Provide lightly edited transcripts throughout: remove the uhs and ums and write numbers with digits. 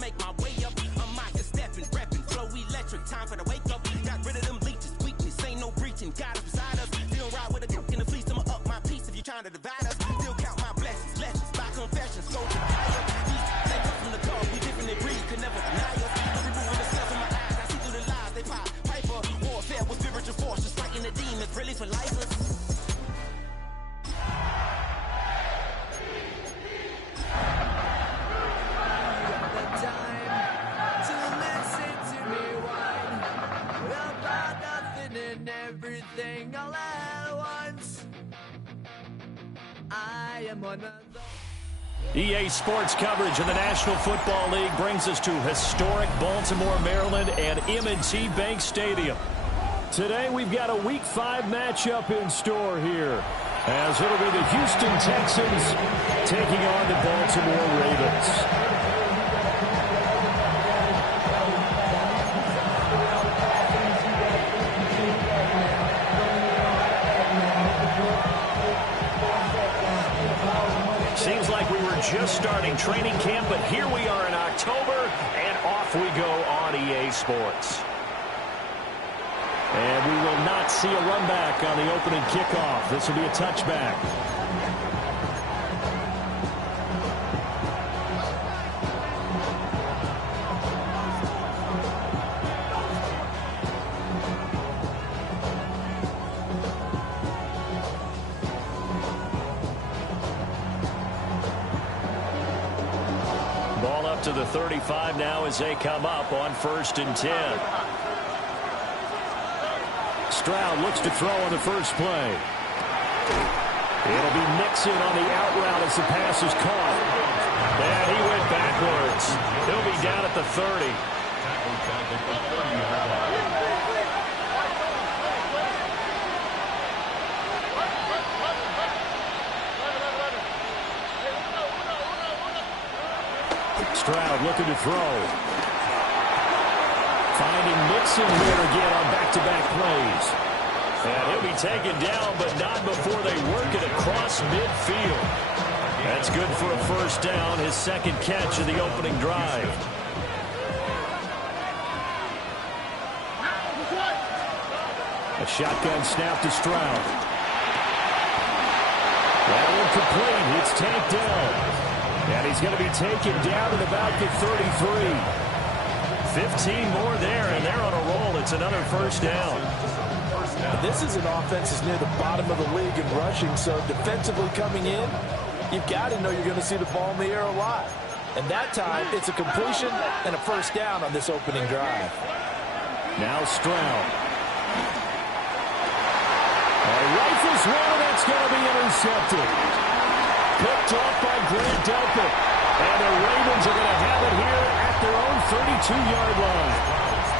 make my way up. I'm out here stepping, repping, flow electric. Time for the wake up. Got rid of them leeches, weakness, ain't no breaching. God is beside us. Still ride with a dick in the fleece. I'ma up my piece if you trying to divide us. Still count my blessings, lessons, by confessions, go to the higher. These they come from the cause, we different they breed, could never deny us. I'm removing the cells in my eyes, I see through the lies they pop. Piper, warfare with spiritual force, just fighting the demons, really for lifers. Everything all at once. I am one of those. EA Sports coverage of the National Football League brings us to historic Baltimore, Maryland and M&T Bank Stadium. Today we've got a Week 5 matchup in store here, as it'll be the Houston Texans taking on the Baltimore Ravens. Seems like we were just starting training camp, but here we are in October, and off we go on EA Sports. And we will not see a run back on the opening kickoff. This will be a touchback. To the 35 now as they come up on 1st and 10. Stroud looks to throw on the first play. It'll be Nixon on the out route as the pass is caught. And he went backwards. He'll be down at the 30. Stroud looking to throw. Finding Nixon here again on back-to-back plays. And he'll be taken down, but not before they work it across midfield. That's good for a first down, his second catch of the opening drive. A shotgun snap to Stroud. That one complete. It's tanked down. And he's going to be taken down at about the 33. 15 more there, and they're on a roll. It's another first down. This is an offense that's near the bottom of the league in rushing, so defensively coming in, you've got to know you're going to see the ball in the air a lot. And that time, it's a completion and a first down on this opening drive. Now Stroud. Rifles one, and that's going to be intercepted. Picked off by Grant Delpit. And the Ravens are going to have it here at their own 32-yard line.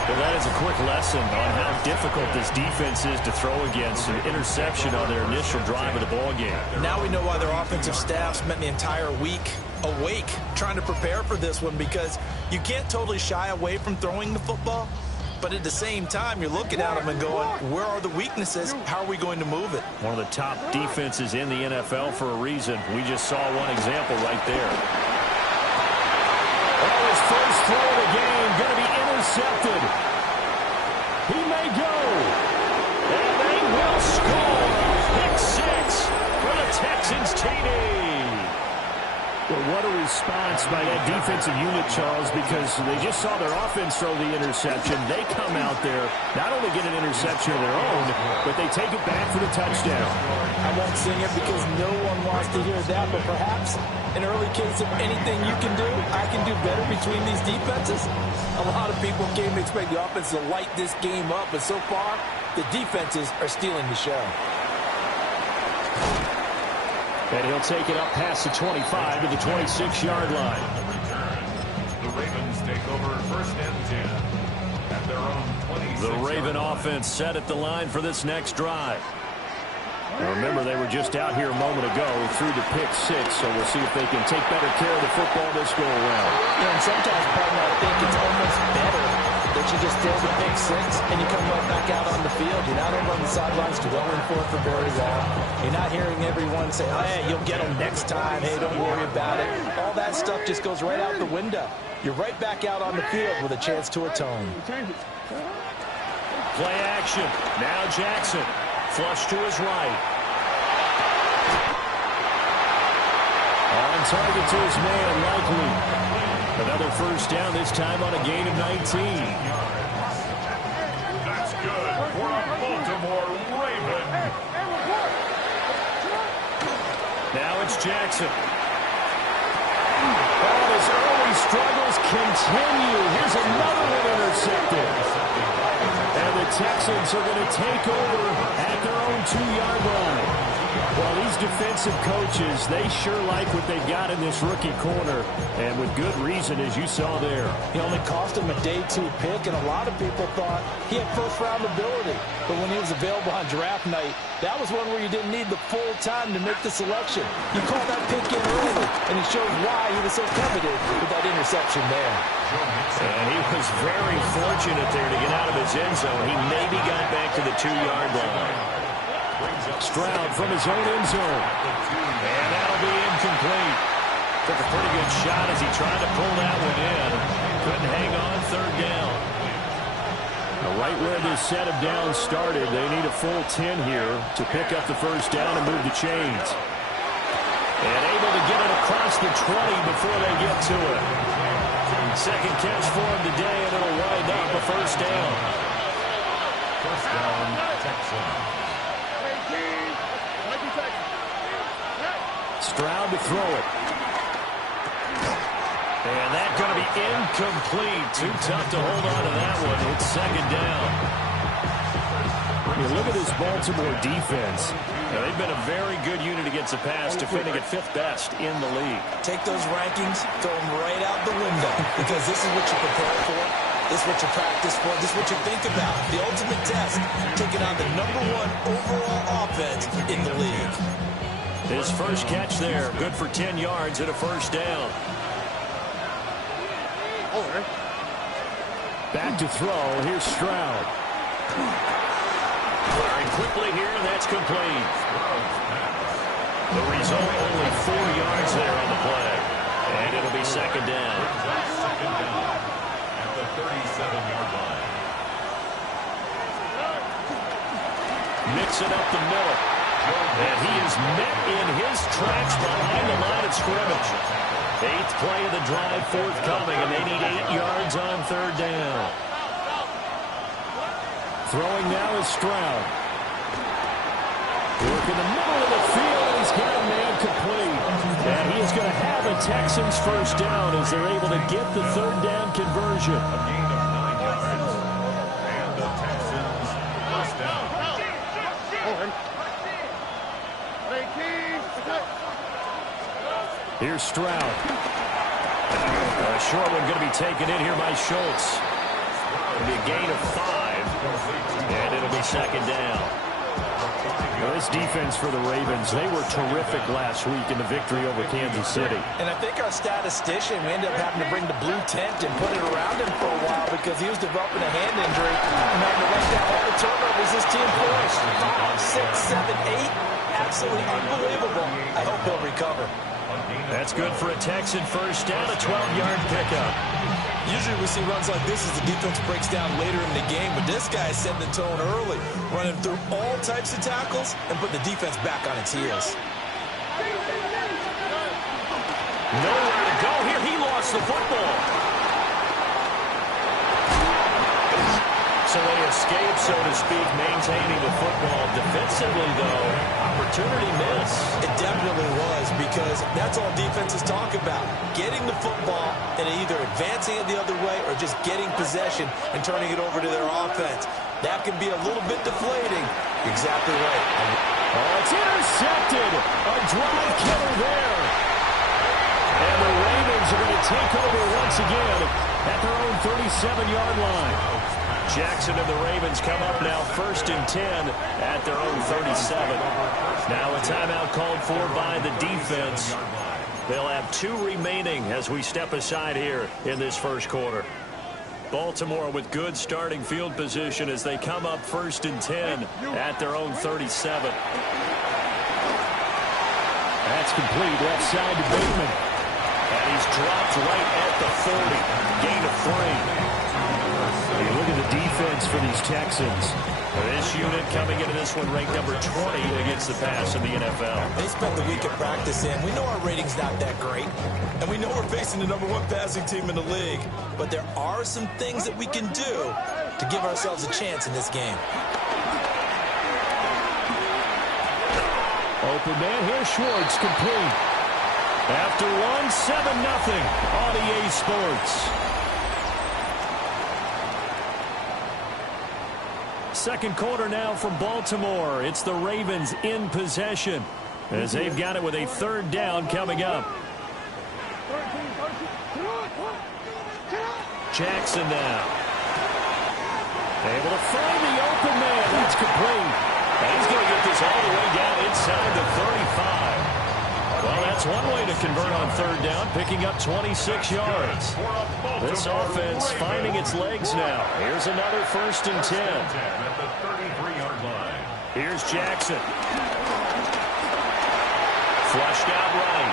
Well, that is a quick lesson on how difficult this defense is to throw against. An interception on their initial drive of the ballgame. Now we know why their offensive staff spent the entire week awake trying to prepare for this one, because you can't totally shy away from throwing the football. But at the same time, you're looking at them and going, where are the weaknesses? How are we going to move it? One of the top defenses in the NFL for a reason. We just saw one example right there. Oh, his first throw of the game going to be intercepted. He may go. And they will score. Pick 6 for the Texans TD. Well, what a response by that defensive unit, Charles, because they just saw their offense throw the interception. They come out there, not only get an interception of their own, but they take it back for the touchdown. I won't sing it because no one wants to hear that, but perhaps an early case of anything you can do, I can do better between these defenses. A lot of people came to expect the offense to light this game up, but so far, the defenses are stealing the show. And he'll take it up past the 25 to the 26-yard line. The Ravens take over 1st and 10 at their own 26. The Raven offense set at the line for this next drive. Now remember, they were just out here a moment ago through the pick 6, so we'll see if they can take better care of the football this go around. And sometimes, partner, I think it's almost better that you just take the pick 6 and you come right back out on the field. You're not over on the sidelines dwelling for it for very long. You're not hearing everyone say, oh, hey, you'll get them next time. Hey, don't worry about it. All that stuff just goes right out the window. you're right back out on the field with a chance to atone. Play action. Now Jackson. Flush to his right. On target to his man, Likely. Another first down, this time on a gain of 19. That's good for a Baltimore Raven. Now it's Jackson. Oh, his early struggles continue. Here's another one intercepted. And the Texans are going to take over at their own 2-yard line. Well, these defensive coaches, they sure like what they've got in this rookie corner, and with good reason, as you saw there. He only cost him a day 2 pick, and a lot of people thought he had first-round ability. But when he was available on draft night, that was one where you didn't need the full time to make the selection. You called that pick in early, and it shows why he was so coveted with that interception there. And he was very fortunate there to get out of his end zone. He maybe got back to the 2-yard line. Stroud from his own end zone. And that'll be incomplete. Took a pretty good shot as he tried to pull that one in. Couldn't hang on, third down. Now, right where this set of downs started, they need a full 10 here to pick up the first down and move the chains. And able to get it across the 20 before they get to it. Second catch for him today, and it'll wind up a first down. First down, Texans. Stroud to throw it. And that's going to be incomplete. Too tough to hold on to that one. It's second down. You look at this Baltimore defense. Now, they've been a very good unit against the pass, defending at 5th best in the league. Take those rankings, throw them right out the window, because this is what you prepare for. This is what you practice for. This is what you think about. The ultimate test, taking on the #1 overall offense in the league. His first catch there, good for 10 yards and a first down. Back to throw. Here's Stroud. Firing quickly here, and that's complete. The result, only 4 yards there on the play. And it'll be second down. Second down at the 37-yard line. Mixing up the middle. And he is met in his tracks behind the line of scrimmage. 8th play of the drive forthcoming, and they need 8 yards on third down. Throwing now is Stroud. Work in the middle of the field, and he's got a man complete. And he is going to have a Texans first down as they're able to get the third down conversion. A gain of 9 yards. And the Texans first down. Here's Stroud. A short one going to be taken in here by Schultz. It'll be a gain of 5, and it'll be second down. Well, this defense for the Ravens, they were terrific last week in the victory over Kansas City. And I think our statistician, we ended up having to bring the blue tent and put it around him for a while because he was developing a hand injury and having to write down all the turnovers this team forced. 5, 6, 7, 8. Absolutely unbelievable. I hope he'll recover. That's good for a Texan first down, a 12-yard pickup. Usually we see runs like this as the defense breaks down later in the game, but this guy is setting the tone early, running through all types of tackles and putting the defense back on its heels. Nowhere to go here. He lost the football. So they escape, so to speak, maintaining the football. Defensively, though, opportunity miss. It definitely was, because that's all defenses talk about. Getting the football and either advancing it the other way or just getting possession and turning it over to their offense. That can be a little bit deflating. Exactly right. Oh, it's intercepted. A drive killer there. And the Ravens are going to take over once again at their own 37-yard line. Jackson and the Ravens come up now 1st and 10 at their own 37. Now a timeout called for by the defense. They'll have 2 remaining as we step aside here in this first quarter. Baltimore with good starting field position as they come up 1st and 10 at their own 37. That's complete left side to Bateman. And he's dropped right at the 30. Gain of 3. You look at the defense for these Texans. This unit coming into this one ranked number 20 against the pass in the NFL. They spent the week of practice in. We know our rating's not that great. And we know we're facing the number 1 passing team in the league. But there are some things that we can do to give ourselves a chance in this game. Open man, here's Schwartz, complete. After 1, 7-0 on EA Sports. Second quarter now from Baltimore. It's the Ravens in possession as they've got it with a 3rd down coming up. Jackson now. Able to find the open man. That's complete. And he's going to get this all the way down inside the 35. Well, that's one way to convert on 3rd down, picking up 26 yards. This offense finding its legs now. Here's another 1st and 10. At the 33-yard line. Here's Jackson. Flushed out right.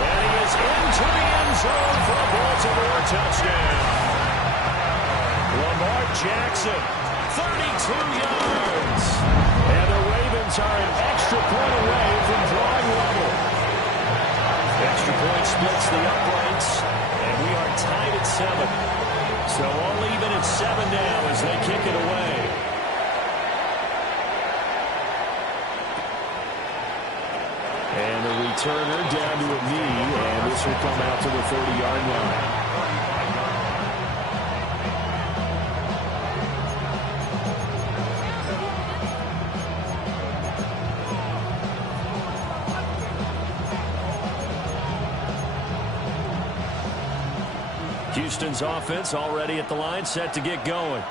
And he is into the end zone for a Baltimore touchdown. Lamar Jackson, 32 yards. And the Ravens are an extra point away from drawing level. Extra point splits the uprights, and we are tied at 7. So all even at 7 now as they kick it away. And the returner down to a knee, and this will come out to the 30-yard line. Houston's offense already at the line, set to get going.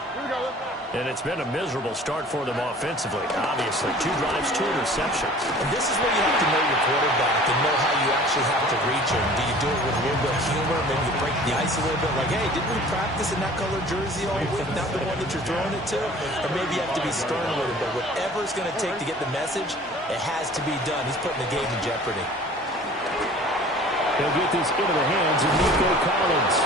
And it's been a miserable start for them offensively. Obviously, 2 drives, 2 interceptions. And this is where you have to know your quarterback and know how you actually have to reach him. Do you do it with a little bit of humor? Maybe you break the ice a little bit like, hey, didn't we practice in that color jersey all week? Not the one that you're throwing it to? Or maybe you have to be stern with it. But whatever it's going to take to get the message, it has to be done. He's putting the game in jeopardy. He'll get this into the hands of Nico Collins.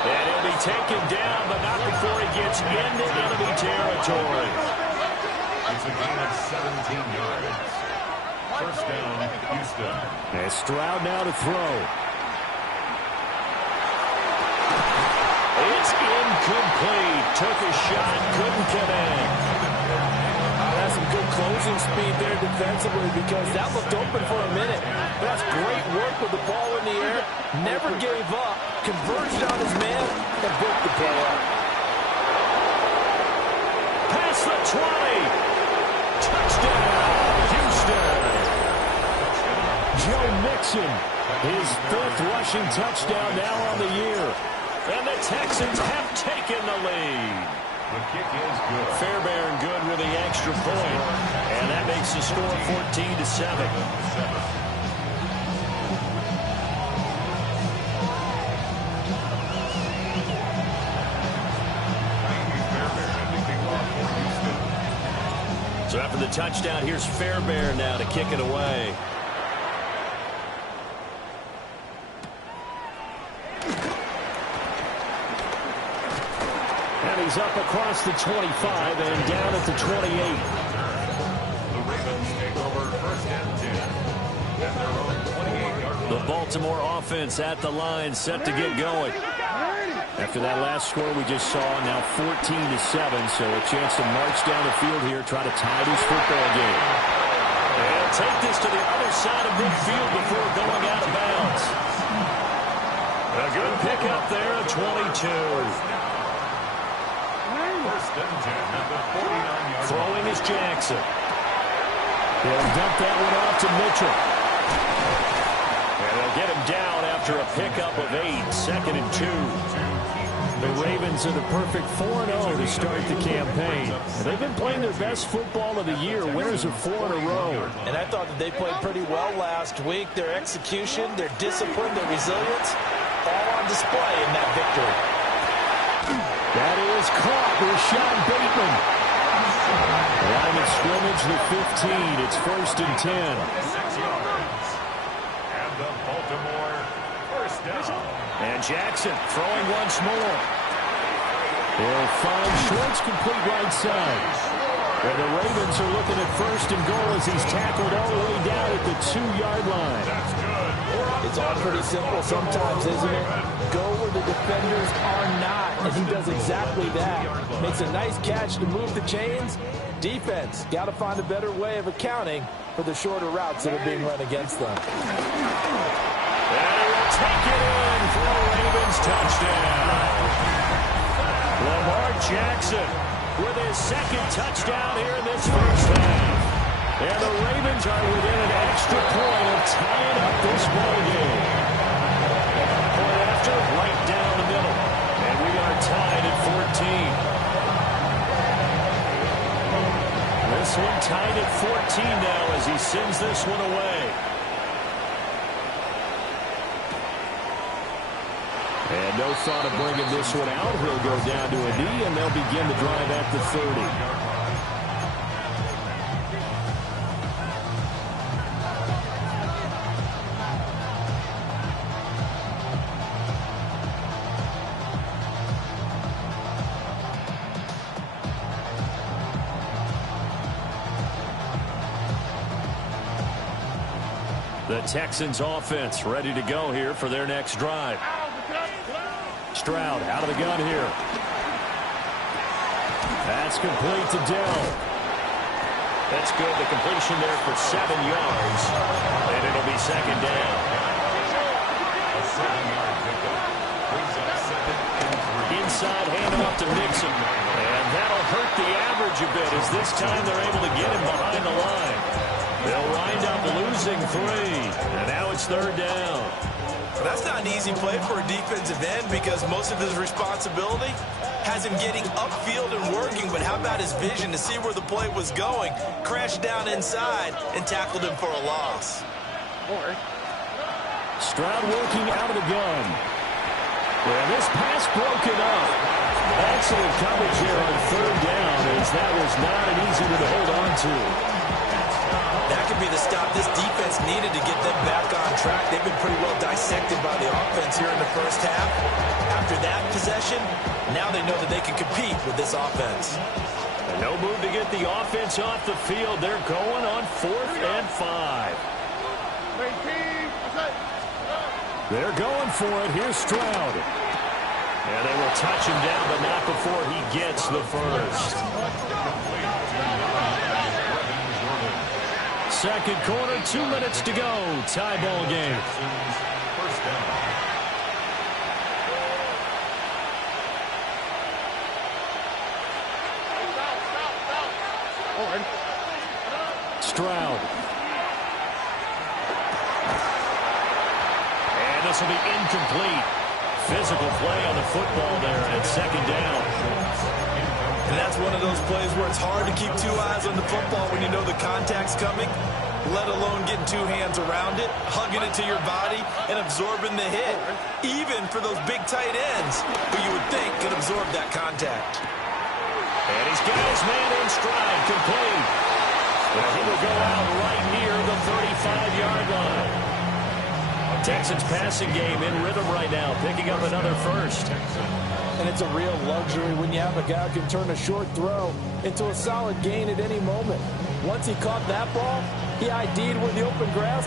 And he'll be taken down, but not before he gets into enemy territory. It's a gain of 17 yards. 1st down, Houston. And Stroud now to throw. It's incomplete. Took a shot, couldn't connect. That's some good closing speed there defensively because that looked open for a minute. That's great work with the ball in the air. Never gave up. Converged on his man and broke the play up. Past the 20. Touchdown, Houston. Joe Mixon, his 5th rushing touchdown now on the year. And the Texans have taken the lead. The kick is good. Fairbairn good with the extra point. And that makes the score 14-7. So after the touchdown, here's Fairbairn now to kick it away. And he's up across the 25 and down at the 28. The Ravens take over 1st and 10 at their own 28-yard line. The Baltimore offense at the line, set to get going. After that last score we just saw, now 14-7, so a chance to march down the field here, try to tie this football game. And take this to the other side of midfield before going out of bounds. A good pickup there at 22. 1st and 10 at the 49-yard line. Throwing is Jackson. He'll dump that one off to Mitchell. And they'll get him down after a pickup of 8, 2nd and 2. The Ravens are the perfect 4-0 to start the campaign. And they've been playing their best football of the year, winners of 4 in a row. And I thought that they played pretty well last week. Their execution, their discipline, their resilience, all on display in that victory. That is caught with Sean Bateman. The lineman scrimmage, the 15. It's 1st and 10. 6 yards. And the Baltimore first down. And Jackson throwing once more. He'll find Schwartz, complete right side. And the Ravens are looking at 1st and goal as he's tackled all the way down at the 2-yard line. That's good. It's all pretty simple sometimes, isn't it? Go where the defenders are not, and he does exactly that. Makes a nice catch to move the chains. Defense, got to find a better way of accounting for the shorter routes that are being run against them. And he will take it in for a Ravens touchdown. Lamar Jackson with his 2nd touchdown here in this first half. And the Ravens are within an extra point of tying up this ballgame. Point after, right down the middle. And we are tied at 14. This one tied at 14 now as he sends this one away. And no thought of bringing this one out. He'll go down to a knee, and they'll begin the drive at the 30. The Texans offense ready to go here for their next drive. Stroud out of the gun here. That's complete to Dell. That's good. The completion there for 7 yards. And it'll be 2nd down. A 7-yard pickup. Brings up 2nd and 3. Inside handoff to Mixon. And that'll hurt the average a bit as this time they're able to get him behind the line. They'll wind up losing 3. And now it's 3rd down. Well, that's not an easy play for a defensive end because most of his responsibility has him getting upfield and working. But how about his vision to see where the play was going? Crashed down inside and tackled him for a loss. Stroud working out of the gun. Well, this pass broken up. Excellent coverage here on 3rd down as that was not an easy one to hold on to. That could be the stop this defense needed to get them back on track. They've been pretty well dissected by the offense here in the first half. After that possession, now they know that they can compete with this offense. And no move to get the offense off the field. They're going on 4th and 5. They're going for it. Here's Stroud. And they will touch him down, but not before he gets the first. 2nd quarter, 2 minutes to go. Tie ball game. First down. Stroud. And this will be incomplete. Physical play on the football there, and it's 2nd down. And that's one of those plays where it's hard to keep 2 eyes on the football when you know the contact's coming, let alone getting 2 hands around it, hugging it to your body, and absorbing the hit. Even for those big tight ends who you would think could absorb that contact. And he's got his man in stride, complete. Well, he will go out right near the 35-yard line. Texans passing game in rhythm right now, picking up another first. And it's a real luxury when you have a guy who can turn a short throw into a solid gain at any moment. Once he caught that ball, he ID'd with the open grass.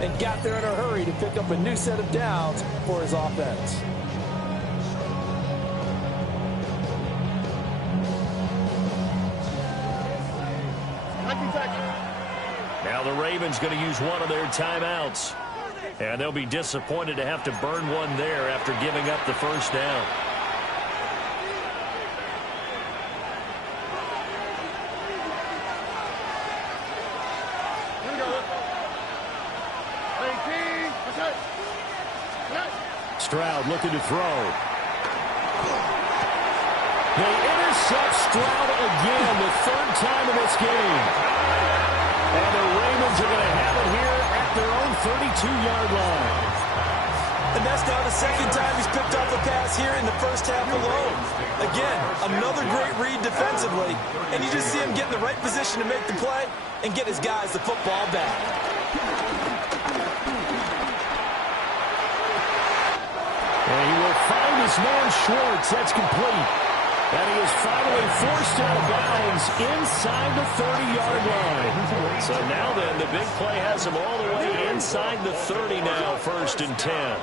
And got there in a hurry to pick up a new set of downs for his offense. Now the Ravens going to use one of their timeouts. And they'll be disappointed to have to burn one there after giving up the first down. Stroud looking to throw. They intercept Stroud again, the third time in this game. And the Ravens are going to have it here at their own 32-yard line. And that's now the second time he's picked off a pass here in the first half alone. Again, another great read defensively, and you just see him get in the right position to make the play and get his guys the football back. And he will find his man Schwartz. That's complete. And he is finally forced out of bounds inside the 30-yard line. So now then, the big play has him all the way inside the 30 now, 1st and 10.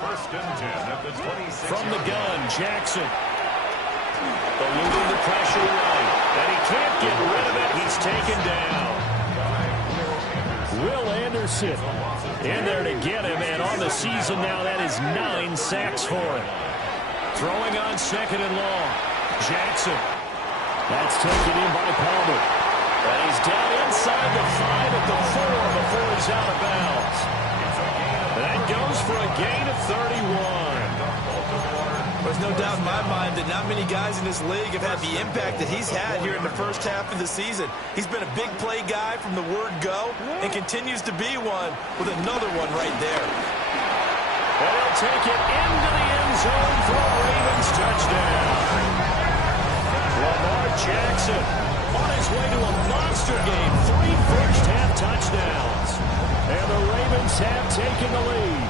1st and 10 at the 26. From the gun, Jackson. Eluding the pressure right. And he can't get rid of it. He's taken down. Will Anderson in there to get him. And on the season now, that is 9 sacks for him. Throwing on 2nd and long. Jackson. That's taken in by Palmer. And he's down inside the 5 at the 4 before he's out of bounds. That goes for a gain of 31. There's no doubt in my mind that not many guys in this league have had the impact that he's had here in the first half of the season. He's been a big play guy from the word go and continues to be one with another one right there. And he'll take it into the end zone for a Ravens touchdown. Lamar Jackson on his way to a monster game. 3 first-half touchdowns. And the Ravens have taken the lead.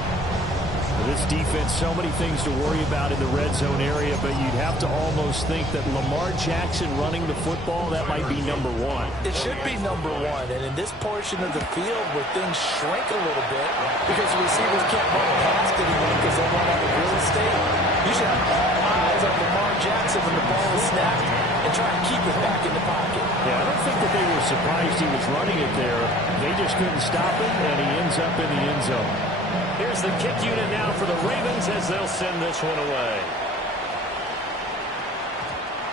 This defense, so many things to worry about in the red zone area, but you'd have to almost think that Lamar Jackson running the football, that might be number 1. It should be number 1, and in this portion of the field where things shrink a little bit because the receivers can't run past anyone because they run out of real estate, you should have all eyes on Lamar Jackson when the ball is snapped and try to keep it back in the pocket. Yeah, I don't think that they were surprised he was running it there. They just couldn't stop him, and he ends up in the end zone. Here's the kick unit now for the Ravens as they'll send this one away.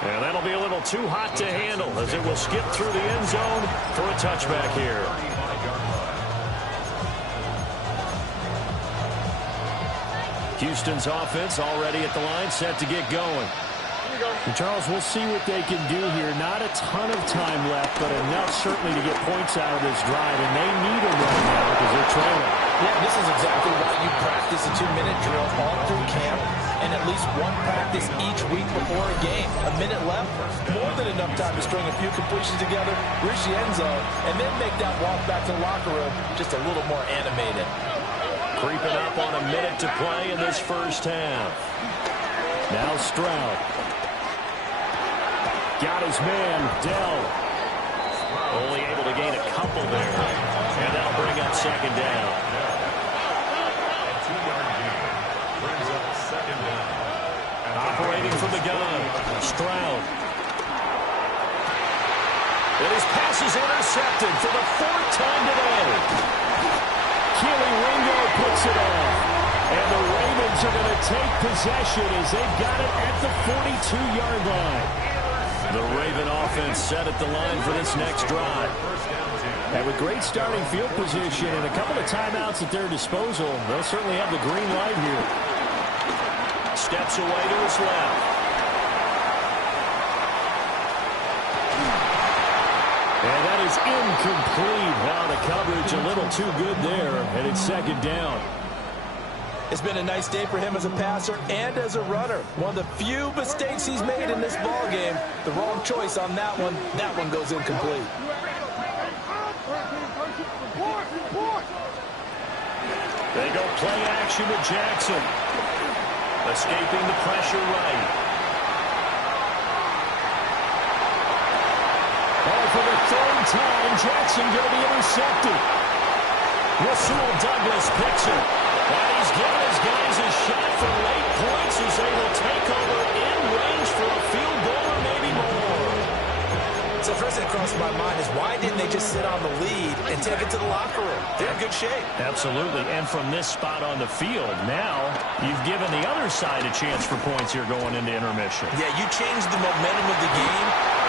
And that'll be a little too hot to handle as it will skip through the end zone for a touchback here. Houston's offense already at the line, set to get going. And Charles, we'll see what they can do here. Not a ton of time left, but enough certainly to get points out of this drive, and they need them right now because they're trailing. Yeah, this is exactly why you practice a 2-minute drill all through camp and at least one practice each week before a game. A minute left, more than enough time to string a few completions together, reach the end zone, and then make that walk back to the locker room just a little more animated. Creeping up on a minute to play in this first half. Now Stroud. Got his man, Dell. Only able to gain a couple there. And that'll bring up 2nd down. Operating from the gun, Stroud. And his pass is intercepted for the 4th time today. Keely Ringo puts it off. And the Ravens are going to take possession as they've got it at the 42-yard line. The Raven offense set at the line for this next drive. And with great starting field position and a couple of timeouts at their disposal, they'll certainly have the green light here. Steps away to his left. And that is incomplete. Wow, the coverage a little too good there, and it's 2nd down. It's been a nice day for him as a passer and as a runner. One of the few mistakes he's made in this ball game. The wrong choice on that one. That one goes incomplete. They go play action with Jackson. Escaping the pressure right. Oh, for the 3rd time, Jackson going to be intercepted. Rasul Douglas picks it. And he's given his guys a shot for late points as they will take over in range for a field goal or maybe more. So first question that crosses my mind is why didn't they just sit on the lead and take it to the locker room? They're in good shape. Absolutely. And from this spot on the field, now you've given the other side a chance for points here going into intermission. Yeah, you changed the momentum of the game,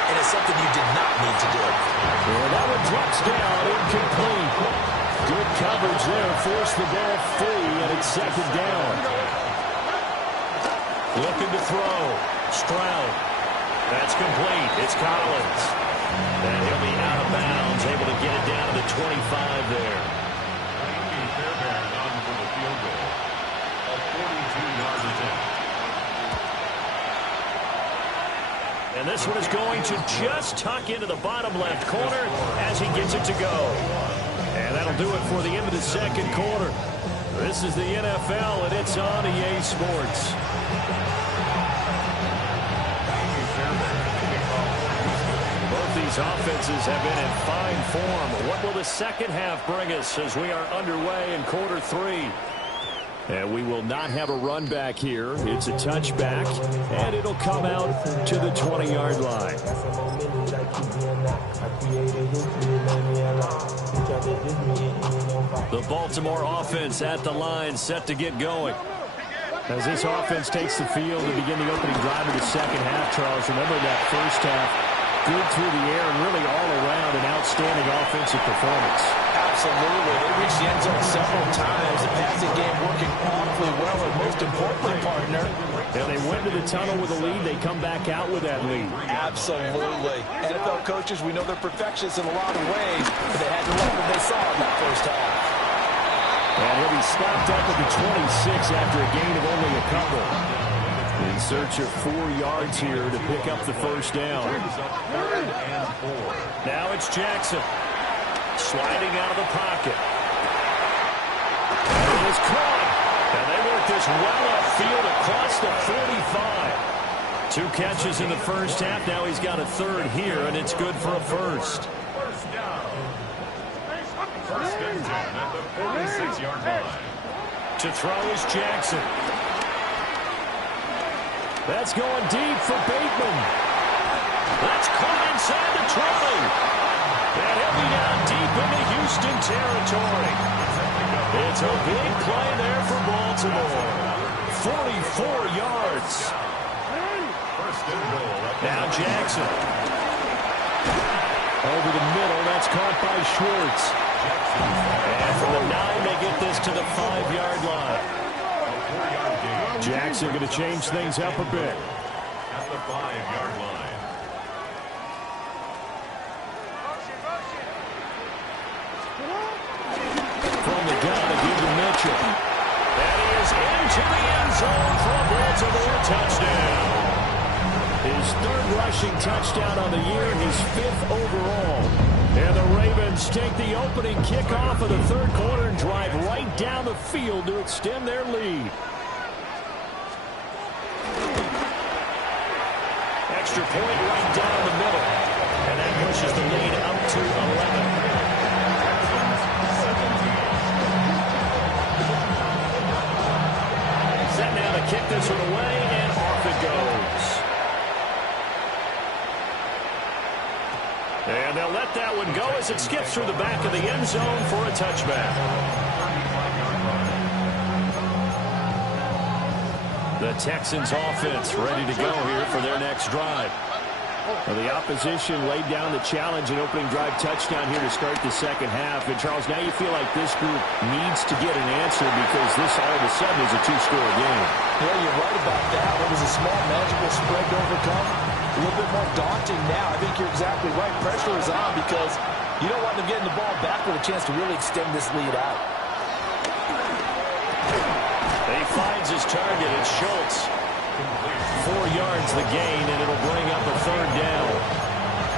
and it's something you did not need to do. And that one drops down, incomplete. Good coverage there, forced the ball free, and it's second down. Looking to throw. Stroud. That's complete. It's Collins. And he'll be out of bounds, able to get it down to the 25 there. Fairbairn on for the field goal. A 42-yard attempt. And this one is going to just tuck into the bottom left corner as he gets it to go. And that'll do it for the end of the second quarter. This is the NFL, and it's on EA Sports. Both these offenses have been in fine form. What will the second half bring us as we are underway in quarter three? And we will not have a run back here. It's a touchback, and it'll come out to the 20-yard line. The Baltimore offense at the line, set to get going. As this offense takes the field to begin the opening drive of the second half, Charles, remember that first half, good through the air and really all around an outstanding offensive performance. Absolutely. They reached the end zone several times. The passing game working awfully well, and most importantly, partner. And they went to the tunnel with a lead. They come back out with that lead. Absolutely. NFL coaches, we know they're perfectionists in a lot of ways, but they had to love what they saw in that first half. And he'll be stopped up at the 26 after a gain of only a couple. In search of 4 yards here to pick up the first down. Now it's Jackson. Sliding out of the pocket. And it is caught. And they work this well upfield across the 45. 2 catches in the first half. Now he's got a third here, and it's good for a first. First down. First and 10 at the 46-yard line. To throw is Jackson. That's going deep for Bateman. That's caught inside the 20. And he'll be down deep into Houston territory. It's a big play there for Baltimore. 44 yards. First and goal. Now Jackson. Over the middle, that's caught by Schwartz. And from the 9, they get this to the 5-yard line. Jackson going to change things up a bit. At the 5-yard line. From the gun to give to Mitchell. And he is into the end zone for a Baltimore touchdown. His 3rd rushing touchdown on the year, his 5th overall. And the Ravens take the opening kickoff of the 3rd quarter and drive right down the field to extend their lead. Extra point right down the middle. And that pushes the lead up to 11. Set now to kick this one away, and off it goes. And they'll let that one go as it skips through the back of the end zone for a touchback. The Texans offense ready to go here for their next drive. Well, the opposition laid down the challenge and opening drive touchdown here to start the second half. And, Charles, now you feel like this group needs to get an answer because this all of a sudden is a 2-score game. Yeah, you're right about that. It was a small, manageable spread to overcome. A little bit more daunting now. I think you're exactly right. Pressure is on because you don't want them getting the ball back with a chance to really extend this lead out. He finds his target. It's Schultz. 4 yards the gain, and it'll bring up a 3rd down.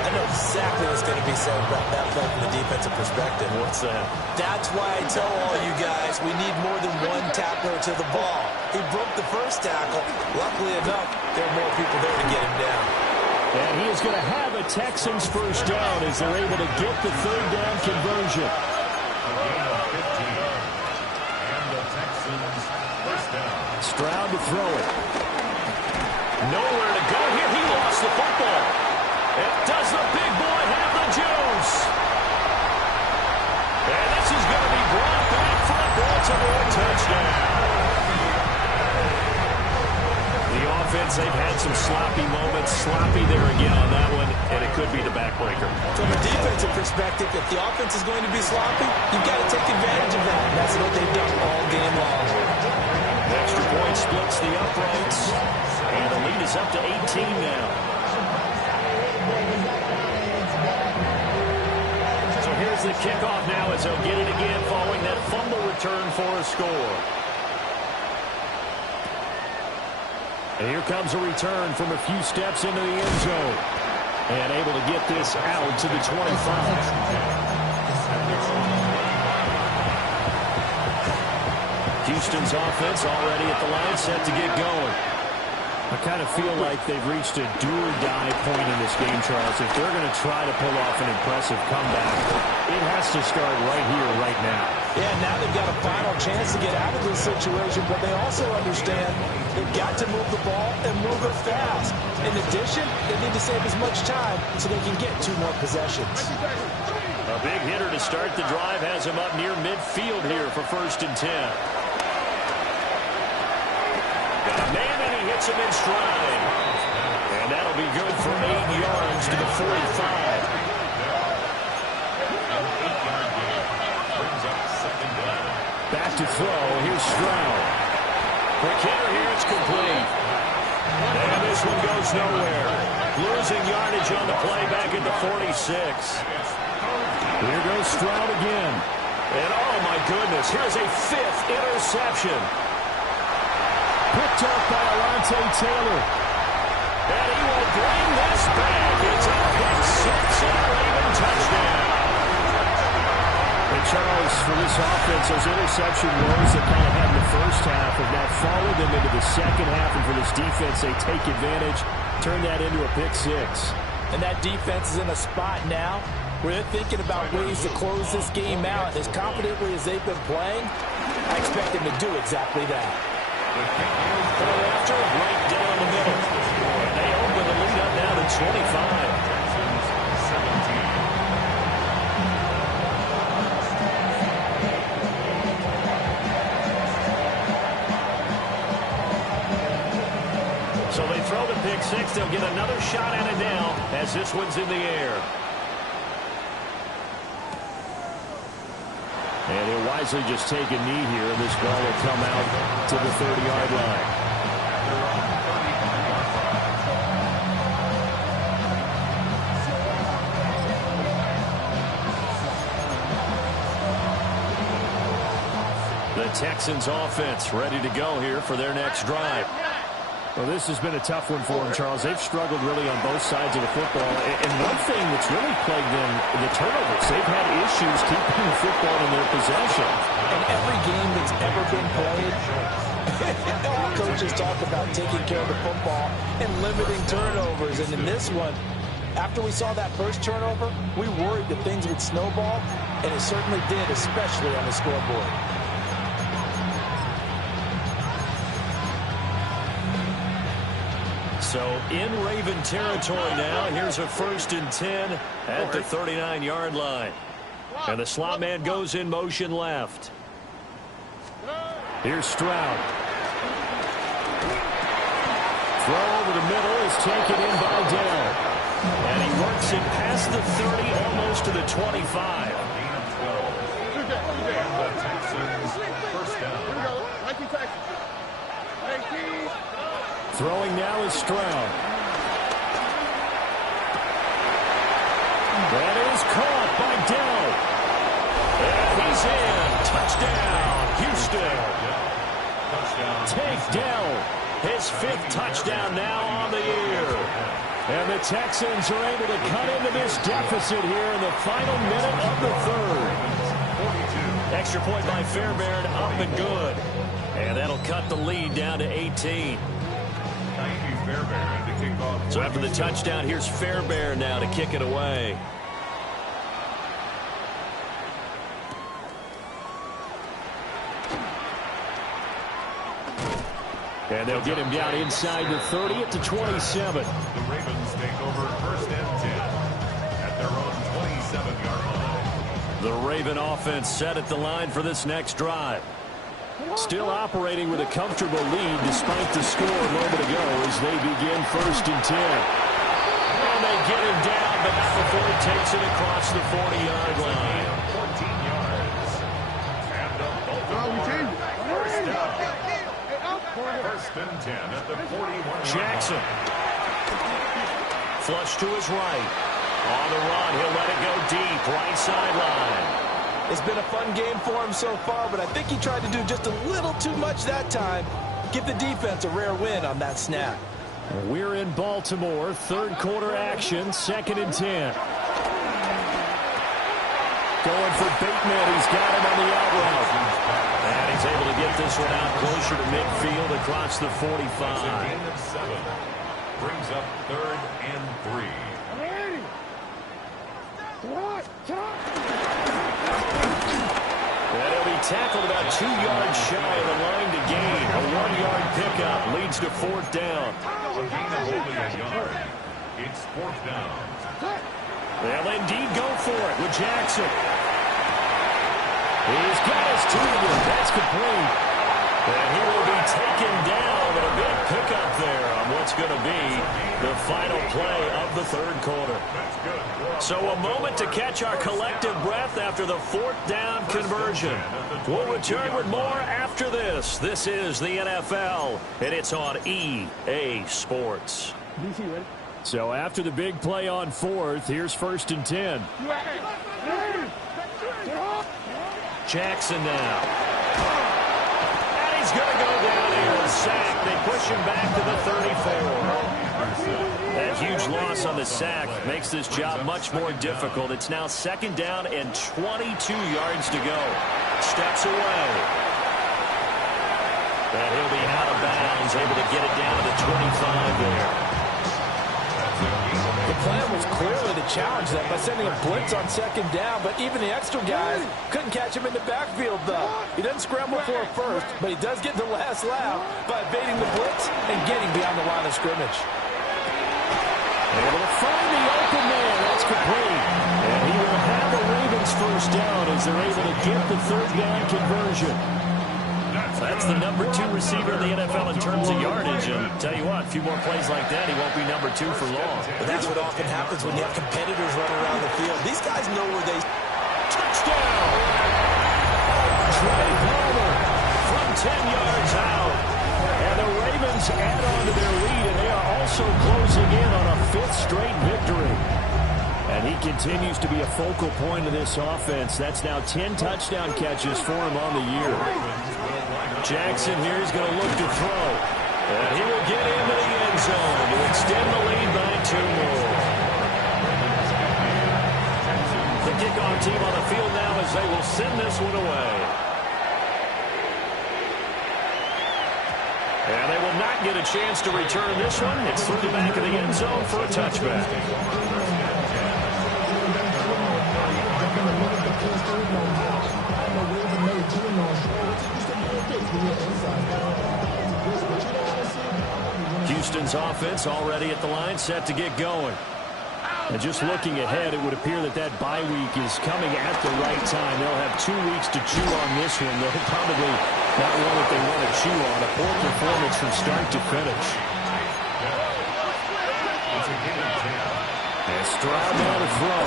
I know exactly what's going to be said about that play from the defensive perspective. What's that? That's why I tell all you guys we need more than one tackler to the ball. He broke the first tackle. Luckily enough, there are more people there to get him down. And he is going to have a Texans first down as they're able to get the 3rd down conversion. A gain of 15. And the Texans first down. Stroud to throw it. Nowhere to go here. He lost the football. And does the big boy have the juice? And this is going to be brought back for a Baltimore touchdown. The offense, they've had some sloppy moments. Sloppy there again on that one, and it could be the backbreaker. From a defensive perspective, if the offense is going to be sloppy, you've got to take advantage of that. That's what they've done all game long. Extra point splits the uprights, and the lead is up to 18 now. So here's the kickoff now as they'll get it again following that fumble return for a score. And here comes a return from a few steps into the end zone. And able to get this out to the 25. Houston's offense already at the line, set to get going. I kind of feel like they've reached a do-or-die point in this game, Charles. If they're going to try to pull off an impressive comeback, it has to start right here, right now. Yeah, now they've got a final chance to get out of this situation, but they also understand they've got to move the ball and move it fast. In addition, they need to save as much time so they can get 2 more possessions. A big hitter to start the drive has him up near midfield here for 1st and 10. Got a man, and he hits him in stride. And that'll be good for 8 yards to the 45. Back to throw. Here's Stroud. Quick hitter here. It's complete. And this one goes nowhere. Losing yardage on the play back at the 46. Here goes Stroud again. And oh my goodness, here's a 5th interception. Picked up by Alontae Taylor. And he will bring this back. It's a pick 6 and a Raven touchdown. And Charles, for this offense, those interception woes that kind of had in the first half have now followed them into the second half. And for this defense, they take advantage, turn that into a pick 6. And that defense is in a spot now where they're thinking about ways to close this game out. As confidently as they've been playing, I expect them to do exactly that. After right down the middle. They open the lead up now to 25. So they throw the pick 6. They'll get another shot at it now as this one's in the air. And he'll wisely just take a knee here, and this ball will come out to the 30-yard line. The Texans offense ready to go here for their next drive. Well, this has been a tough one for them, Charles. They've struggled really on both sides of the football. And one thing that's really plagued them, the turnovers. They've had issues keeping the football in their possession. In every game that's ever been played, all coaches talk about taking care of the football and limiting turnovers. And in this one, after we saw that first turnover, we worried that things would snowball, and it certainly did, especially on the scoreboard. So in Raven territory now. Here's a 1st and 10 at the 39-yard line. And the slot man goes in motion left. Here's Stroud. Throw over the middle is taken in by Dell. And he works it past the 30, almost to the 25. Throwing now is Stroud. That is caught by Dell. And he's in. Touchdown, Houston. Take Dell. His 5th touchdown now on the year. And the Texans are able to cut into this deficit here in the final minute of the 3rd. Extra point by Fairbairn, up and good. And that'll cut the lead down to 18. So after the touchdown, here's Fairbairn now to kick it away. And they'll get him down inside the 30 at the 27. The Ravens take over first and 10 at their own 27-yard line. The Raven offense set at the line for this next drive. Still operating with a comfortable lead despite the score a moment ago as they begin first and 10. And they get him down, but not before he takes it across the 40-yard line. 14 yards. And the Baltimore first down. First and 10 at the 41. Jackson. Flush to his right. On the run, he'll let it go deep, right sideline. It's been a fun game for him so far, but I think he tried to do just a little too much that time. Give the defense a rare win on that snap. We're in Baltimore, third quarter action, second and 10. Going for Bateman, he's got him on the out route. And he's able to get this one out closer to midfield across the 45. Gain of 7. Brings up third and 3. And he'll be tackled about 2 yards shy of the line to gain. A 1-yard pickup leads to fourth down. A gain of only a yard. It's fourth down. They'll indeed go for it with Jackson. He's got his 2. That's complete. And he will be taken down, and a big pickup there on what's going to be the final play of the third quarter. So a moment to catch our collective breath after the fourth down conversion. We'll return with more after this. This is the NFL, and it's on EA Sports. So after the big play on fourth, here's first and 10. Jackson now. And he's going to go down here and sack. They push him back to the 34. That huge loss on the sack makes this job much more difficult. It's now second down and 22 yards to go. Steps away. And he'll be out of bounds, able to get it down to the 25 there. The plan was clearly to challenge them by sending a blitz on second down, but even the extra guys couldn't catch him in the backfield, though. He doesn't scramble for it first, but he does get the last laugh by evading the blitz and getting beyond the line of scrimmage. Able to find the open man. That's complete. And he will have the Ravens first down as they're able to get the third down conversion. That's the number 2 receiver in the NFL in terms of yardage. And tell you what, a few more plays like that, he won't be number 2 for long. But that's what often happens when you have competitors running around the field. These guys know where they... Touchdown! Trey Palmer from 10 yards out. And the Ravens add on to their lead, and they are also closing in on a 5th straight victory. And he continues to be a focal point of this offense. That's now 10 touchdown catches for him on the year. Jackson here is going to look to throw. And he will get into the end zone to extend the lead by 2 more. The kickoff team on the field now as they will send this one away. And they will not get a chance to return this one. It's through the back of the end zone for a touchback. Houston's offense already at the line, set to get going. And just looking ahead, it would appear that that bye week is coming at the right time. They'll have 2 weeks to chew on this one. They'll probably not one that they want to chew on. A poor performance from start to finish. And Stroud now to throw.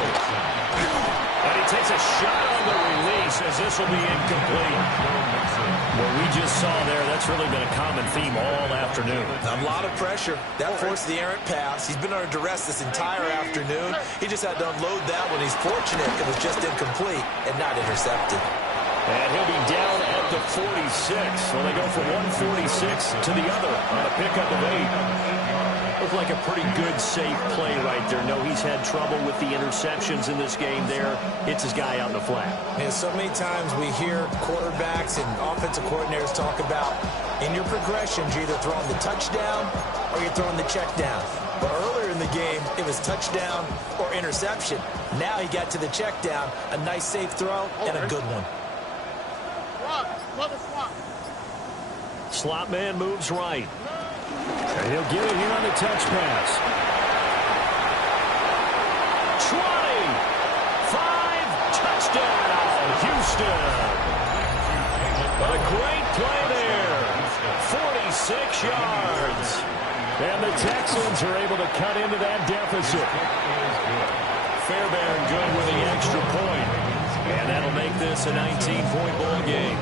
And he takes a shot on the release as this will be incomplete. What we just saw there, that's really been a common theme all afternoon. A lot of pressure. That forced the errant pass. He's been under duress this entire afternoon. He just had to unload that one. He's fortunate it was just incomplete and not intercepted. And he'll be down at the 46. Well, they go from 146 to the other on a pickup of 8. Looked like a pretty good, safe play right there. No, he's had trouble with the interceptions in this game there. Hits his guy out in the flat. And so many times we hear quarterbacks and offensive coordinators talk about in your progressions, you're either throwing the touchdown or you're throwing the check down. But earlier in the game, it was touchdown or interception. Now he got to the check down, a nice safe throw, and a good one. Slot man moves right. And he'll get it here on the touch pass. 20. 5. Touchdown, Houston. A great play there. 46 yards. And the Texans are able to cut into that deficit. Fairbairn good with the extra point. And that'll make this a 19-point ball game.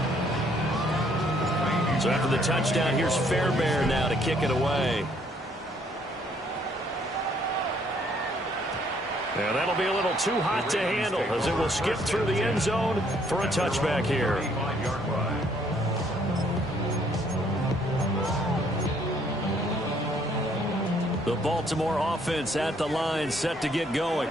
So after the touchdown, here's Fairbairn now to kick it away. And that'll be a little too hot to handle as it will skip through the end zone for a touchback here. The Baltimore offense at the line, set to get going.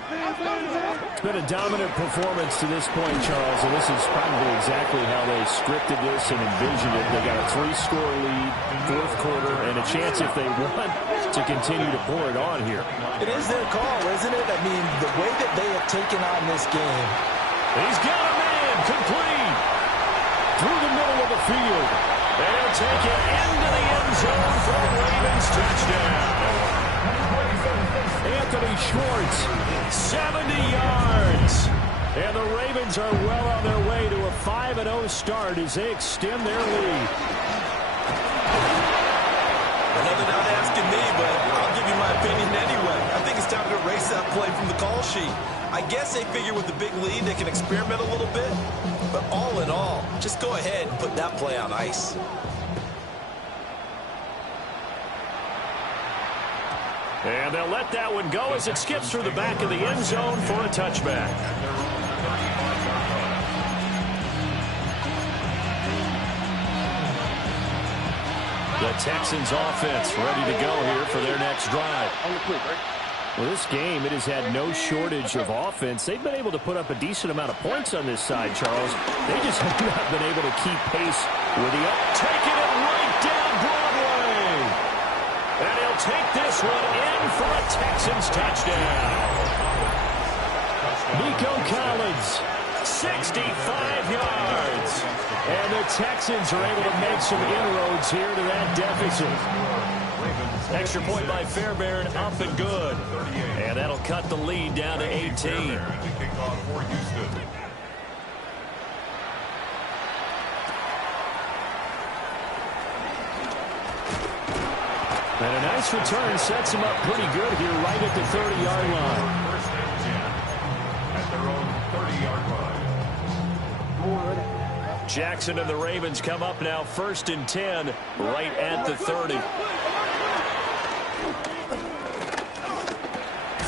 It's been a dominant performance to this point, Charles, and this is probably exactly how they scripted this and envisioned it. They got a 3-score lead, fourth quarter, and a chance if they want to continue to pour it on here. It is their call, isn't it? I mean, the way that they have taken on this game. He's got a man complete through the middle of the field. They'll take it into the end zone for a Ravens touchdown. Anthony Schwartz, 70 yards. And the Ravens are well on their way to a 5-0 start as they extend their lead. Another not asking me, but I'll give you my opinion anyway. I think it's time to erase that play from the call sheet. I guess they figure with the big lead they can experiment a little bit. But all in all, just go ahead and put that play on ice. And they'll let that one go as it skips through the back of the end zone for a touchback. The Texans offense ready to go here for their next drive. Well, this game, it has had no shortage of offense. They've been able to put up a decent amount of points on this side, Charles. They just have not been able to keep pace with the taking it right down Broadway. And he'll take this one in for a Texans touchdown. Nico Collins, 65 yards. And the Texans are able to make some inroads here to that deficit. Extra point by Fairbairn, up and good. And that'll cut the lead down to 18. And a nice return sets him up pretty good here right at the 30-yard line. First and 10 at their own 30-yard line. Jackson and the Ravens come up now first and 10 right at the 30.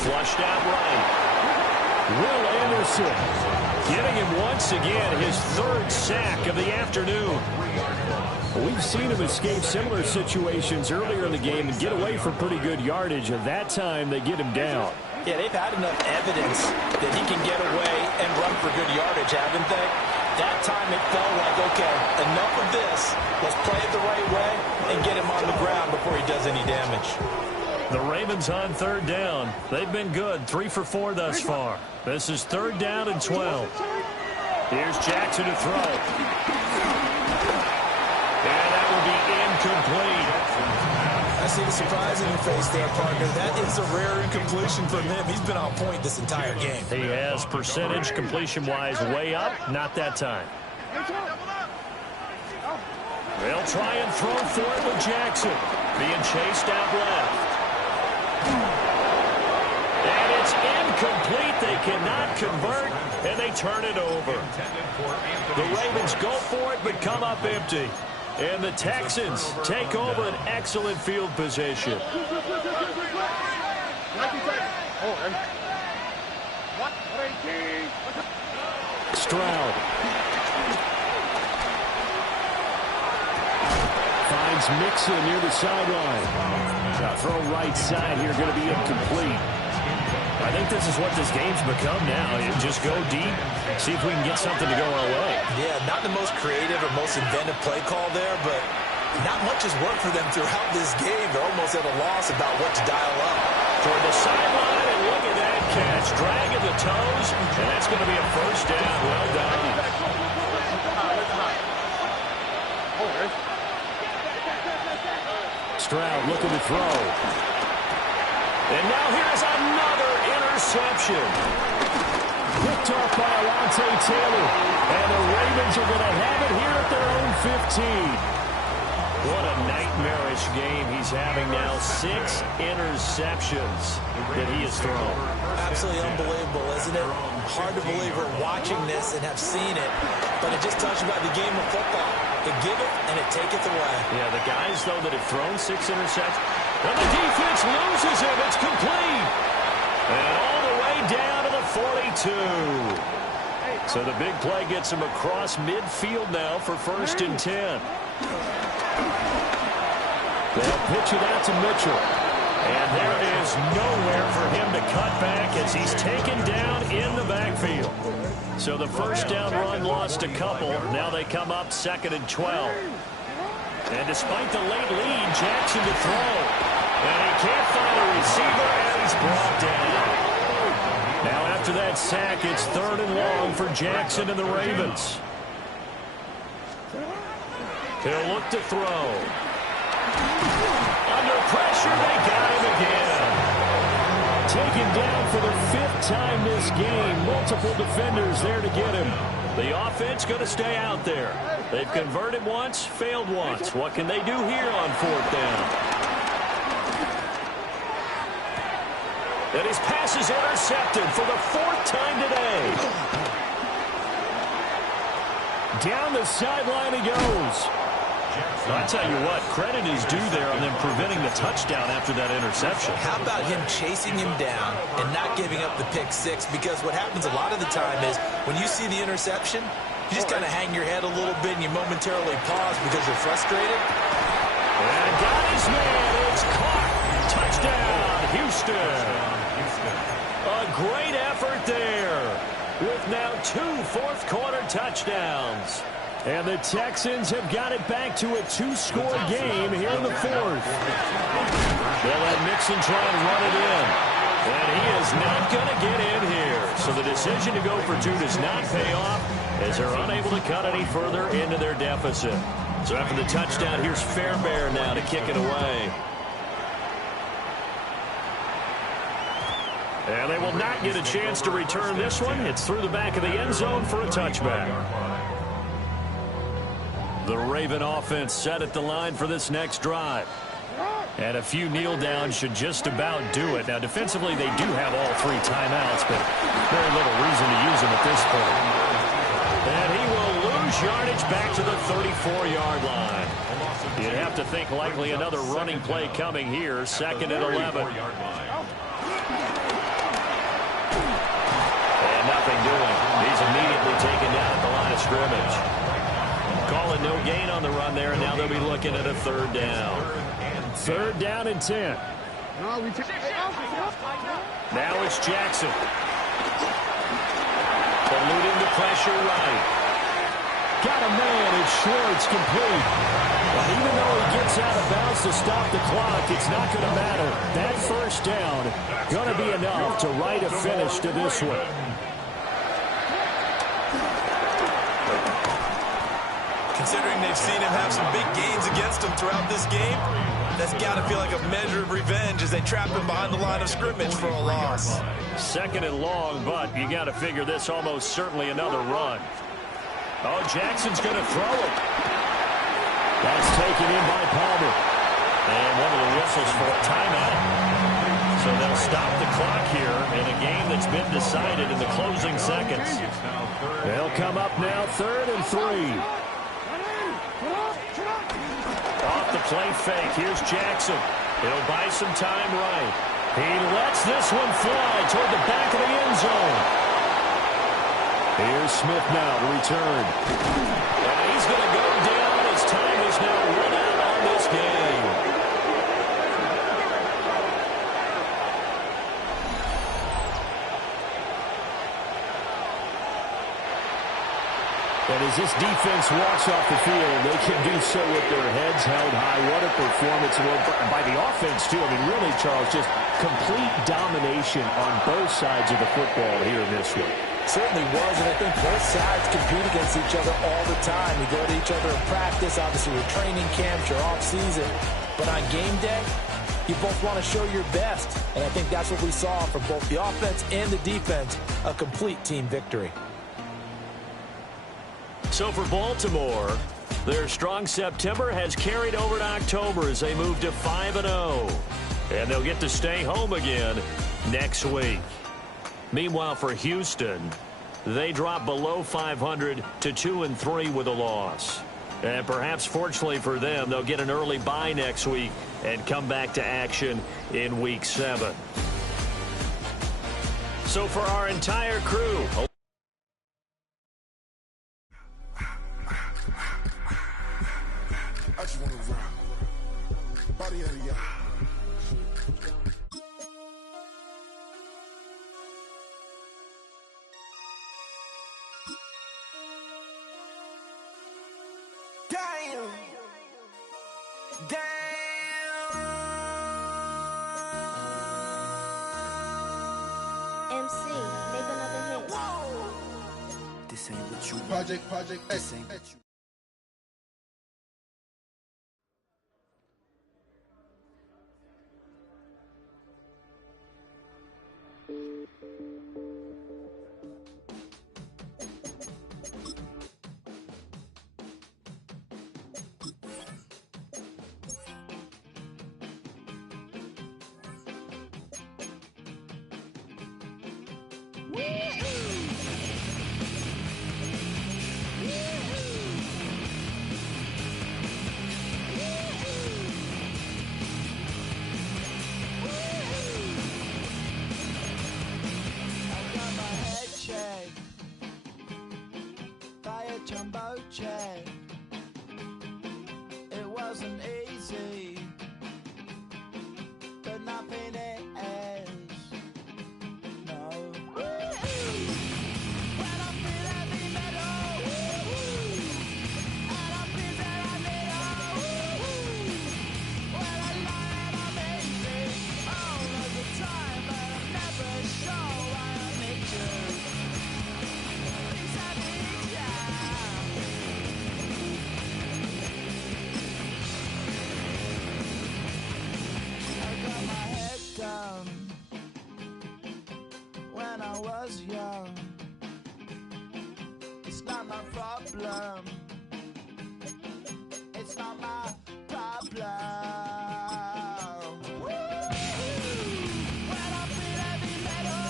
Flushed out right. Will Anderson getting him once again his third sack of the afternoon. We've seen him escape similar situations earlier in the game and get away from pretty good yardage, and that time they get him down. Yeah, they've had enough evidence that he can get away and run for good yardage, haven't they? That time it felt like, okay, enough of this. Let's play it the right way and get him on the ground before he does any damage. The Ravens on third down. They've been good, 3 for 4 thus far. This is third down and 12. Here's Jackson to throw. And that will be incomplete. I see the surprise in your face there, partner. That is a rare incompletion from him. He's been on point this entire game. He has percentage completion-wise way up. Not that time. They'll try and throw for it with Jackson. Being chased out left. And it's incomplete. They cannot convert, and they turn it over. The Ravens go for it, but come up empty. And the Texans take over an excellent field position. Stroud finds Mixon near the sideline. Throw right side here, going to be incomplete. I think this is what this game's become now. Just go deep, see if we can get something to go our way. Yeah, not the most creative or most inventive play call there, but not much has worked for them throughout this game. They're almost at a loss about what to dial up. Toward the sideline, and look at that catch. Dragging the toes, and that's going to be a first down. Well done. Stroud looking to throw. And now here's another interception. Picked off by Alontae Taylor. And the Ravens are going to have it here at their own 15. What a nightmarish game he's having now. 6 interceptions that he has thrown. Absolutely unbelievable, isn't it? Hard to believe we're watching this and have seen it, but it just tells you about the game of football. It giveth and it taketh away. Yeah, the guys, though, that have thrown 6 interceptions, and the defense loses him. It's complete. And all the way down to the 42. So the big play gets him across midfield now for 1st and 10. They'll pitch it out to Mitchell. And there is nowhere for him to cut back as he's taken down in the backfield. So the first down run lost a couple. Now they come up 2nd and 12. And despite the late lead, Jackson to throw. And he can't find a receiver, and he's brought down. Now after that sack, it's 3rd and long for Jackson and the Ravens. He'll look to throw. Under pressure, they got him again. Taken down for the 5th time this game. Multiple defenders there to get him. The offense going to stay out there. They've converted once, failed once. What can they do here on 4th down? And his pass is intercepted for the 4th time today. Down the sideline he goes. I tell you what, credit is due there on them preventing the touchdown after that interception. How about him chasing him down and not giving up the pick 6? Because what happens a lot of the time is when you see the interception, you just kind of hang your head a little bit and you momentarily pause because you're frustrated. And got his man. It's caught. Touchdown, Houston. A great effort there with now 2 fourth-quarter touchdowns. And the Texans have got it back to a 2-score game here in the 4th. They'll let Mixon try and run it in. And he is not going to get in here. So the decision to go for 2 does not pay off as they're unable to cut any further into their deficit. So after the touchdown, here's Fairbairn now to kick it away. And they will not get a chance to return this one. It's through the back of the end zone for a touchback. The Raven offense set at the line for this next drive. And a few kneel downs should just about do it. Now, defensively, they do have all 3 timeouts, but very little reason to use them at this point. And he will lose yardage back to the 34-yard line. You'd have to think likely another running play coming here, 2nd and 11. And nothing doing. He's immediately taken down at the line of scrimmage. Calling no gain on the run there, and now they'll be looking at a 3rd down. 3rd down and 10. Now it's Jackson. Eluding the pressure right. Got a man. It's Schwartz complete. But even though he gets out of bounds to stop the clock, it's not going to matter. That 1st down going to be enough to write a finish to this one. Considering they've seen him have some big gains against him throughout this game, that's got to feel like a measure of revenge as they trap him behind the line of scrimmage for a loss. 2nd and long, but you got to figure this almost certainly another run. Oh, Jackson's going to throw it. That's taken in by Palmer. And one of the whistles for a timeout. So they'll stop the clock here in a game that's been decided in the closing seconds. They'll come up now 3rd and 3. Off the play fake. Here's Jackson. He'll buy some time right. He lets this one fly toward the back of the end zone. Here's Smith now to return. And he's going to go down as time is now run out on this game. And as this defense walks off the field, they can do so with their heads held high. What a performance by the offense, too. I mean, really, Charles, just complete domination on both sides of the football here in this one. Certainly was, and I think both sides compete against each other all the time. You go to each other in practice, obviously your training camps, your off-season. But on game day, you both want to show your best. And I think that's what we saw from both the offense and the defense, a complete team victory. So for Baltimore, their strong September has carried over to October as they move to 5-0. And they'll get to stay home again next week. Meanwhile, for Houston, they drop below 500 to 2-3 with a loss. And perhaps fortunately for them, they'll get an early bye next week and come back to action in Week 7. So for our entire crew, I just want to rock. Body out of y'all. Damn. MC, make another hit. This ain't what you want. Project, This ain't what you jumbo jet. It wasn't easy, but nothing is. No. When I feel heavy metal, and I feel that I need when I lie and I'm easy all of the time, but I'm never sure why I need you. Things I need you. Down when I was young. It's not my problem. It's not my problem. When I feel heavy metal,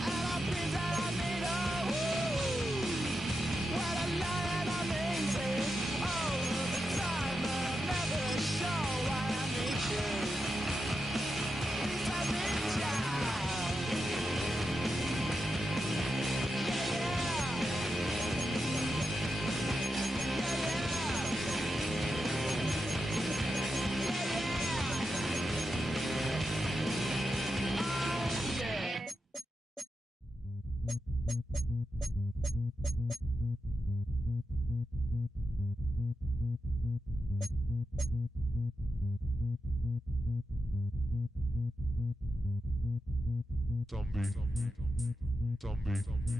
and I feel that I need when I lie and I'm easy all of the time, but I'm never sure why I need you. Zombie nation. Zombie nation.